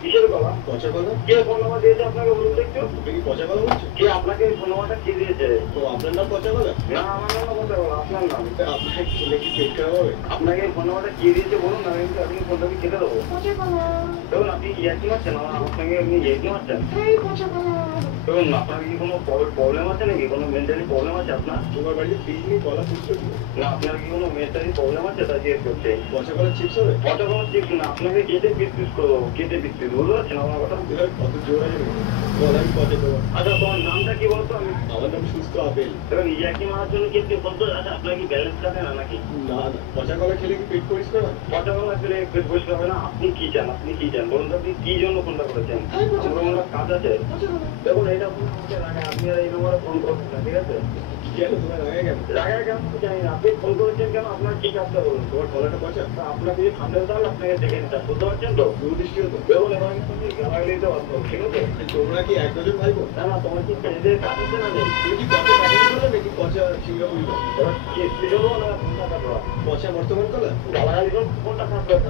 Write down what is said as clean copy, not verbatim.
কিসের গলা? পচা গলা? কে ফোন নাম্বার দিয়েছে আপনাকে বলুন তো একটু? আপনি কি পচা গলা বলছেন? কে আপনাকে ফোন নাম্বারটা কে দিয়েছে? তো আপনার নাম পচা গলা? না আমার নাম পচা গলা, আপনার নাম। আপনার খেলে কি পেট খারাপ হবে? আপনাকে ফোন নাম্বারটা কে দিয়েছে বলুন, আমি কিন্তু আপনি ফোনটা আমি কেটে দেবো। দেখুন আপনি ইয়ার্কি মারছেন, আমার সঙ্গে আপনি ইয়ার্কি মারছেন। দেখুন আপনার কি কোনো প্রবলেম আছে নাকি, কোনো মেন্টালি প্রবলেম আছে আপনার? তোমার বাড়িতে ফ্রিজ নেই, কলা ফুটছে কি? না আপনার কি কোনো মেন্টালি প্রবলেম আছে তা জিজ্ঞেস করছে। পচা গলা চিপস হবে? কত কোনো ঠিক না, আপনাকে কেটে পিস পিস করবো, কেটে পিস পিস, বুঝতে পারছেন আমার কথা? এবার কত জোর আছে গলা আমি পচা দেবো। আচ্ছা তোমার নামটা কি বলতো? আমি আমার নাম সুস্থ আপেল। দেখুন ইয়ার্কি মারার জন্য কি বলতো? আচ্ছা আপনার কি ব্যালেন্স থাকে না নাকি? না না, পচা গলা খেলে কি পেট পরিষ্কার হয়? কত কোনো আসলে পেট পরিষ্কার হবে না? আপনি কি চান, আপনি কি চান বলুন তো, আপনি কি জন্য ফোনটা করেছেন? আমার কোনো কাজ আছে? দেখুন এইটা ফোন আমাকে রাখে, আপনি আর এই নম্বরে ফোন করবেন না, ঠিক আছে? কেন তোমার রাগে কেন? রাখা কেন আমি জানি না, আপনি ফোন করেছেন কেন, আপনার কি কাজটা বলুন? তোমার গলাটা পচা? তা আপনাকে যদি ঠান্ডা তাহলে আপনাকে দেখে নিতে হবে, বুঝতে পারছেন তো? দূরদৃষ্টি হতো? দেখুন এবার কিন্তু আমি গালাগালি দিতে পারবো, ঠিক আছে? তোমরা কি এক ডজন ভাই বোন? না না, তোমার কি পেজের কাজ আছে না নেই? তুমি কি পচা কাটিয়ে করলে নাকি পচা সিঙ্গা বললো? এবার কি দেবো না ফোনটা কাটবো? পচা বর্তমান কলা? গালাগালি কোনটা থাকবে?